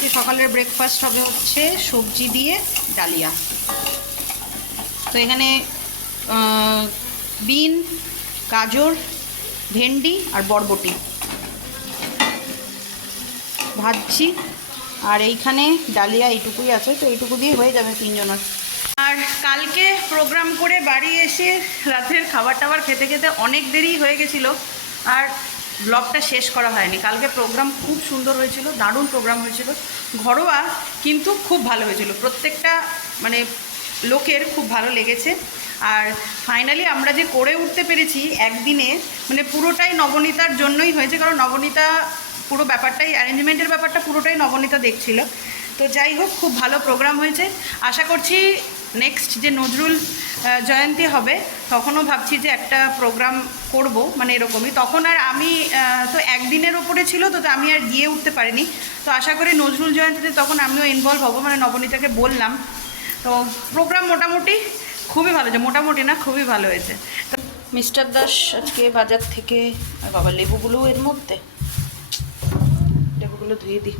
আজকে সকালের ব্রেকফাস্ট হবে হচ্ছে সবজি দিয়ে ডালিয়া। তো এখানে বিন, গাজর, ভেন্ডি আর বরবটি ভাজছি। আর এইখানে ডালিয়া এইটুকুই আছে, তো এইটুকু দিয়ে হয়ে যাবে তিনজনের। আর কালকে প্রোগ্রাম করে বাড়ি এসে রাতের খাবার টাবার খেতে খেতে অনেক দেরি হয়ে গেছিল। আর ব্লগটা শেষ করা হয়নি। কালকে প্রোগ্রাম খুব সুন্দর হয়েছিল, দারুণ প্রোগ্রাম হয়েছিল। ঘরোয়া কিন্তু খুব ভালো হয়েছিল। প্রত্যেকটা মানে লোকের খুব ভালো লেগেছে। আর ফাইনালি আমরা যে করে উঠতে পেরেছি একদিনে মানে পুরোটাই নবনীতার জন্যই হয়েছে। কারণ নবনীতা পুরো ব্যাপারটাই অ্যারেঞ্জমেন্টের ব্যাপারটা পুরোটাই নবনীতা দেখছিল। তো যাই হোক, খুব ভালো প্রোগ্রাম হয়েছে। আশা করছি নেক্সট যে নজরুল জয়ন্তী হবে, তখনও ভাবছি যে একটা প্রোগ্রাম করব মানে এরকমই। তখন আর আমি তো একদিনের ওপরে ছিল, তো আমি আর গিয়ে উঠতে পারিনি। তো আশা করি নজরুল জয়ন্তীতে তখন আমিও ইনভলভ হব মানে নবনীতাকে বললাম। তো প্রোগ্রাম মোটামুটি খুবই ভালো হয়েছে, মোটামুটি না, খুবই ভালো হয়েছে। তো মিস্টার দাস আজকে বাজার থেকে বাবা লেবুগুলো এর মধ্যে? লেবুগুলো ধুয়ে দিই।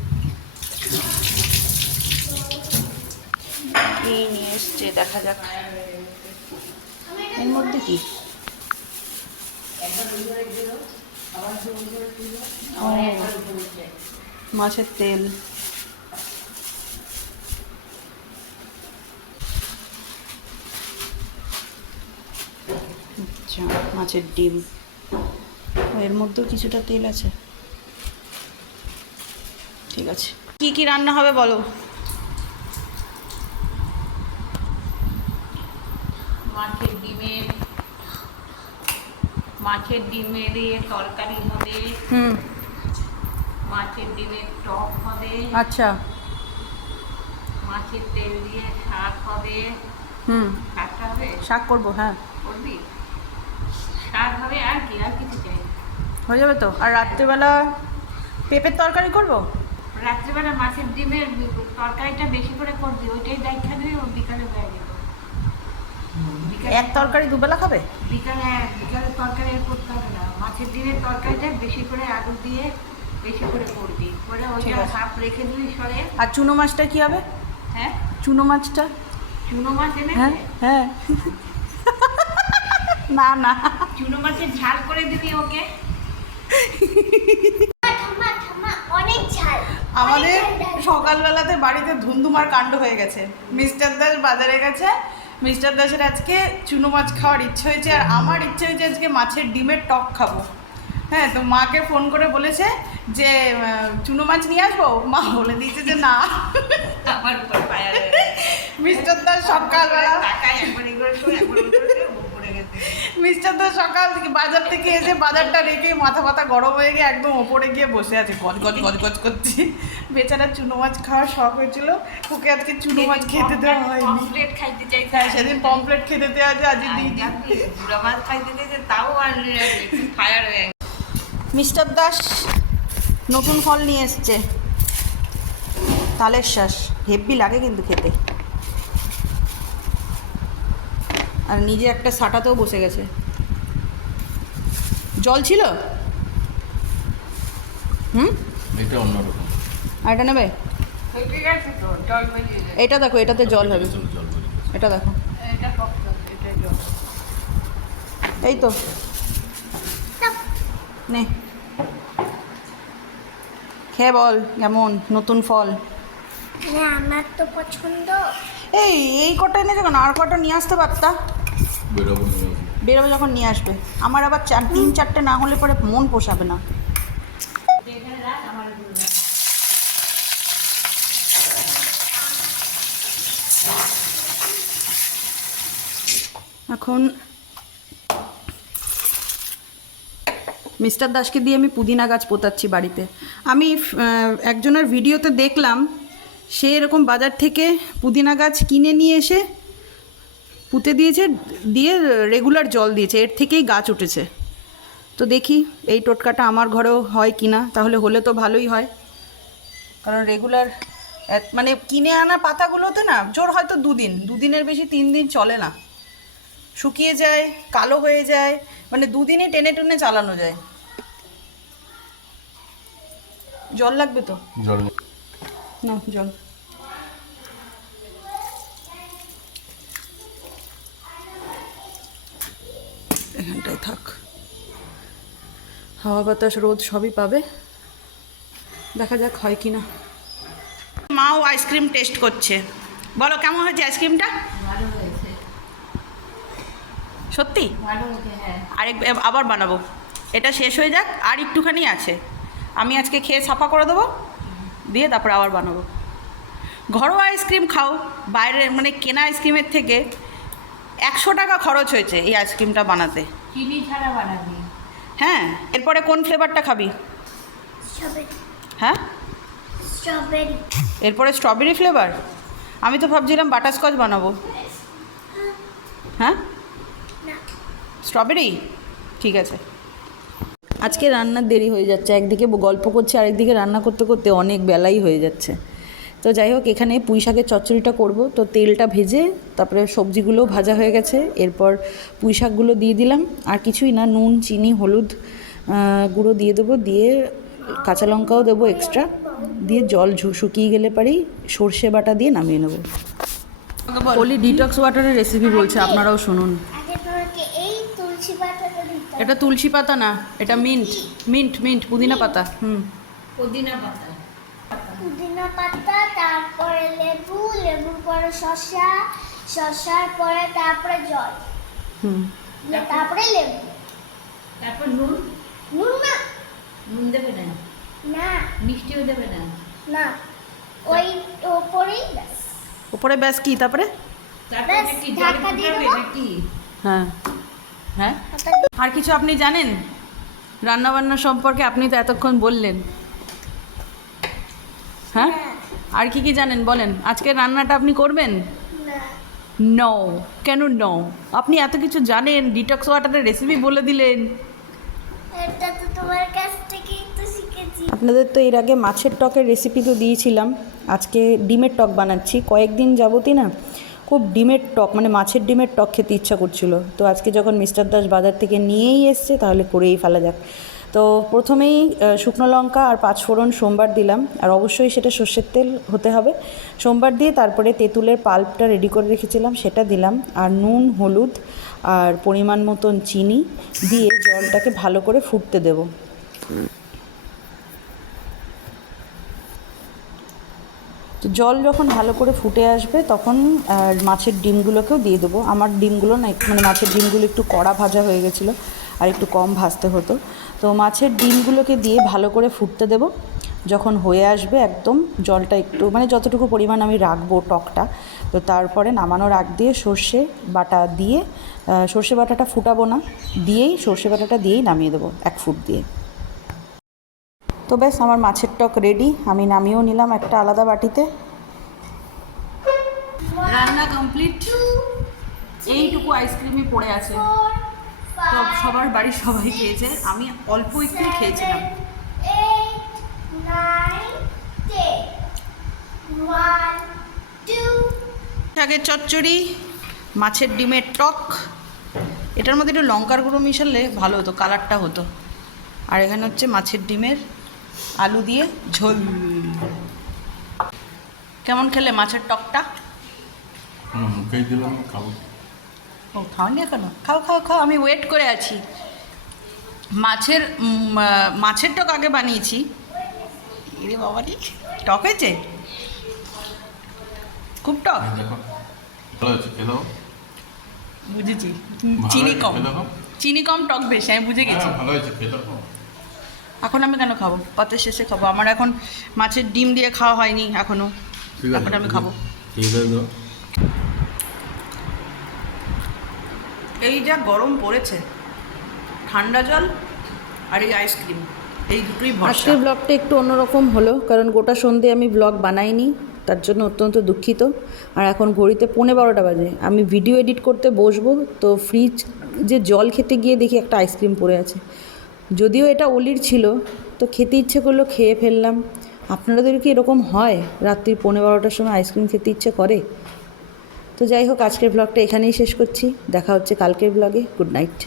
কি নিয়ে এসছে, দেখা যাক। এর মধ্যে কি? মাছের তেল। আচ্ছা মাছের ডিম। এর মধ্যেও কিছুটা তেল আছে। ঠিক আছে। কি কি রান্না হবে বলো? মাছের ডিমের মাছের ডিমের দিয়ে তরকারি হবে। হুম। মাছের ডিমের টক হবে। আচ্ছা। মাছের তেল দিয়ে শাক হবে। হুম। শাকটা হবে? শাক করব হ্যাঁ। করবি? শাক হবে আর কি আর কিছু চাই হয়ে যাবে তো? আর রাত্রেবেলা পেঁপের তরকারি করব? রাত্রিবেলা মাছের ডিমের তরকারিটা বেশি করে করবি ওইটাই দায়িত্ব দিবি ও বিকালে হয়ে যাবে। এক তরকারি দুবেলা খাবে? বিকালে বিকালে তরকারি করতে হবে না। মাছের ডিমের তরকারিটা বেশি করে আলু দিয়ে বেশি করে করবি করে ওইটা। হাফ রেখে দিবি সরে। আর চুনো মাছটা কি হবে? হ্যাঁ? চুনো মাছটা? চুনো মাছ এনে হ্যাঁ হ্যাঁ। না না। চুনো মাছের ঝাল করে দিবি ওকে। আমাদের সকালবেলাতে বাড়িতে ধুমধুমার কাণ্ড হয়ে গেছে। মিস্টার দাস বাজারে গেছে। মিস্টার দাসের আজকে চুনো মাছ খাওয়ার ইচ্ছে হয়েছে আর আমার ইচ্ছে হয়েছে আজকে মাছের ডিমের টক খাব। হ্যাঁ তো মাকে ফোন করে বলেছে যে চুনো মাছ নিয়ে আসব? মা বলে দিয়েছে যে না। আমার উপর মিস্টার দাস সকালবেলা মিস্টার দাস সকাল থেকে বাজার থেকে এসে বাজারটা রেখে মাথা ফাথা গরম হয়ে গিয়ে একদম ওপরে গিয়ে বসে আছে। গজ গজ গজ গজ করছি। বেচারা চুনো মাছ খাওয়ার শখ হয়েছিল। ওকে আজকে চুনো মাছ খেতে দেওয়া হয়নি। পমফ্লেট খাইতে চাইছে হ্যাঁ সেদিন পমপ্লেট খেতে দেওয়া আছে আজকে দিদি বুড়া মাছ খাইতে চাইছে তাও আর ফায়ার হয়ে গেছে। মিস্টার দাস নতুন ফল নিয়ে এসছে। তালের শ্বাস হেব্বি লাগে কিন্তু খেতে। আর নিজে একটা সাটাতেও বসে গেছে। জল ছিল? হুম? এটা অন্যরকম। আর এটা নেবে? এটা দেখো এটাতে জল হবে। এটা দেখো। এটা শক্ত এটা জল এই তো। নে। খেয়ে বল কেমন? নতুন ফল। হ্যাঁ আমার তো পছন্দ। এই এই কটা এনেছো কেন? আর কটা নিয়ে আসতে পারতা? বেরোবো যখন নিয়ে আসবে। আমার আবার চার, তিন চারটে না হলে পরে মন পোষাবে না। এখন মিস্টার দাসকে দিয়ে আমি পুদিনা গাছ পোতাচ্ছি বাড়িতে। আমি একজনের ভিডিওতে দেখলাম, সে এরকম বাজার থেকে পুদিনা গাছ কিনে নিয়ে এসে পুঁতে দিয়েছে দিয়ে রেগুলার জল দিয়েছে এর থেকেই গাছ উঠেছে। তো দেখি এই টোটকাটা আমার ঘরেও হয় কি না তাহলে হলে তো ভালোই হয়। কারণ রেগুলার মানে কিনে আনা পাতাগুলোতে না জোর হয়তো দুদিন দুদিনের বেশি তিন দিন চলে না। শুকিয়ে যায় কালো হয়ে যায় মানে দুদিনই টেনে টেনে চালানো যায়। জল লাগবে তো? জল না জল। এখানটায় থাক। হাওয়া বাতাস রোদ সবই পাবে। দেখা যাক হয় কি না। মাও আইসক্রিম টেস্ট করছে। বলো কেমন হয়েছে আইসক্রিমটা? সত্যি? ভালো হয়েছে হ্যাঁ। আরেক আবার বানাবো। এটা শেষ হয়ে যাক আর একটুখানি আছে। আমি আজকে খেয়ে সাফা করে দেবো দিয়ে তারপর আবার বানাবো। ঘরোয়া আইসক্রিম খাও। বাইরের মানে কেনা আইসক্রিমের থেকে একশো টাকা খরচ হয়েছে এই আইসক্রিমটা বানাতে। চিনি ছাড়া বানাবি। হ্যাঁ এরপরে কোন ফ্লেভারটা খাবি? হ্যাঁ? স্ট্রবেরি এরপরে স্ট্রবেরি ফ্লেভার আমি তো ভাবছিলাম বাটারস্কচ বানাবো। হ্যাঁ? স্ট্রবেরি ঠিক আছে। আজকে রান্নার দেরি হয়ে যাচ্ছে একদিকে গল্প করছি আরেকদিকে রান্না করতে করতে অনেক বেলাই হয়ে যাচ্ছে। তো যাই হোক এখানে পুঁই শাকের চচ্চড়িটা করব। তো তেলটা ভেজে তারপরে সবজিগুলো ভাজা হয়ে গেছে। এরপর পুঁই শাকগুলো দিয়ে দিলাম। আর কিছুই না নুন চিনি হলুদ গুঁড়ো দিয়ে দেবো। দিয়ে কাঁচা লঙ্কাও দেবো এক্সট্রা দিয়ে জল ঝু- শুকিয়ে গেলে পারেই সর্ষে বাটা দিয়ে নামিয়ে নেব। বলি ডিটক্স ওয়াটারের রেসিপি বলছে আপনারাও শুনুন। আগে তোমাকে এই তুলসী পাতাটা দিতে হবে। এটা তুলসী পাতা না এটা মিন্ট মিন্ট মিন্ট পুদিনা পাতা। হুম। পুদিনা পাতা। পুদিনা পাতা তারপরে লেবু লেবুর পরে শসা শসার পরে তারপরে জল। হুম। তারপরে লেবু। তারপর নুন? নুন না। নুন দেবে না? না। মিষ্টিও দেবে না? না। ওই ওপরেই ব্যাস। উপরে ব্যাস কি? তারপরে? হ্যাঁ। হ্যাঁ? আর কিছু আপনি জানেন? রান্নাবান্না সম্পর্কে আপনি তো এতক্ষণ বললেন। হ্যাঁ? আর কি কি জানেন বলেন? আজকে রান্নাটা আপনি করবেন? না। ন কেন ন আপনি এত কিছু জানেন? ডিটক্স ওয়াটারের রেসিপি বলে দিলেন। এটা তো তোমার কাছ থেকেই তো শিখেছি। আপনাদের তো এর আগে মাছের টকের রেসিপি তো দিয়েছিলাম। আজকে ডিমের টক বানাচ্ছি। কয়েকদিন যাবতই না খুব ডিমের টক মানে মাছের ডিমের টক খেতে ইচ্ছা করছিল। তো আজকে যখন মিস্টার দাস বাজার থেকে নিয়েই এসছে তাহলে করেই ফেলা যাক। তো প্রথমেই শুকনো লঙ্কা আর পাঁচফোড়ন সোমবার দিলাম, আর অবশ্যই সেটা সর্ষের তেল হতে হবে। সোমবার দিয়ে তারপরে তেঁতুলের পাল্পটা রেডি করে রেখেছিলাম, সেটা দিলাম। আর নুন, হলুদ আর পরিমাণ মতন চিনি দিয়ে জলটাকে ভালো করে ফুটতে দেবো। তো জল যখন ভালো করে ফুটে আসবে, তখন মাছের ডিমগুলোকেও দিয়ে দেবো। আমার ডিমগুলো না মানে মাছের ডিমগুলো একটু কড়া ভাজা হয়ে গেছিল আর একটু কম ভাজতে হতো। তো মাছের ডিমগুলোকে দিয়ে ভালো করে ফুটতে দেবো। যখন হয়ে আসবে একদম, জলটা একটু মানে যতটুকু পরিমাণ আমি রাখব টকটা, তো তারপরে নামানোর আগ দিয়ে সর্ষে বাটা দিয়ে সর্ষে বাটাটা ফুটাবো না, দিয়েই সর্ষে বাটাটা দিয়েই নামিয়ে দেবো এক ফুট দিয়ে। তো ব্যাস, আমার মাছের টক রেডি আমি নামিয়েও নিলাম একটা আলাদা বাটিতে। রান্না কমপ্লিট এইটুকু আইসক্রিমই পড়ে আছে। তো সবার বাড়ির সবাই খেয়েছে। আমি অল্প একটু খেয়েছিলাম। শাকের চচ্চড়ি, মাছের ডিমের টক। এটার মধ্যে একটু লঙ্কার গুঁড়ো মিশালে ভালো হতো কালারটা হতো। আর এখানে হচ্ছে মাছের ডিমের আলু দিয়ে ঝোল। কেমন খেলে মাছের টকটা? মুখেই দিলাম খাব। ও খাওনি এখনও? খাও খাও খাও আমি ওয়েট করে আছি। মাছের মাছের টক আগে বানিয়েছি। এরে বাবারি টক হয়েছে? খুব টক। বুঝেছি। চিনি কম। চিনি কম টক বেশি আমি বুঝে গেছি। হ্যাঁ, ভালো হয়েছে এখন আমি কেন খাব? পথের শেষে খাব। আমার এখন মাছের ডিম দিয়ে খাওয়া হয়নি এখনও। এখন আমি খাব। এই যা গরম পড়েছে ঠান্ডা জল আর এই আইসক্রিম এই দুটোই আজকের ব্লগটা একটু অন্যরকম হলো কারণ গোটা সন্ধে আমি ব্লগ বানাইনি তার জন্য অত্যন্ত দুঃখিত। আর এখন ঘড়িতে পৌনে বারোটা বাজে। আমি ভিডিও এডিট করতে বসবো তো ফ্রিজ যে জল খেতে গিয়ে দেখি একটা আইসক্রিম পড়ে আছে। যদিও এটা অলির ছিল, তো খেতে ইচ্ছে করল খেয়ে ফেললাম। আপনাদের কি এরকম হয় রাত্রি পনেরো বারোটার সময় আইসক্রিম খেতে ইচ্ছে করে? তো যাই হোক, আজকের ব্লগটা এখানেই শেষ করছি। দেখা হচ্ছে কালকের ব্লগে গুড নাইট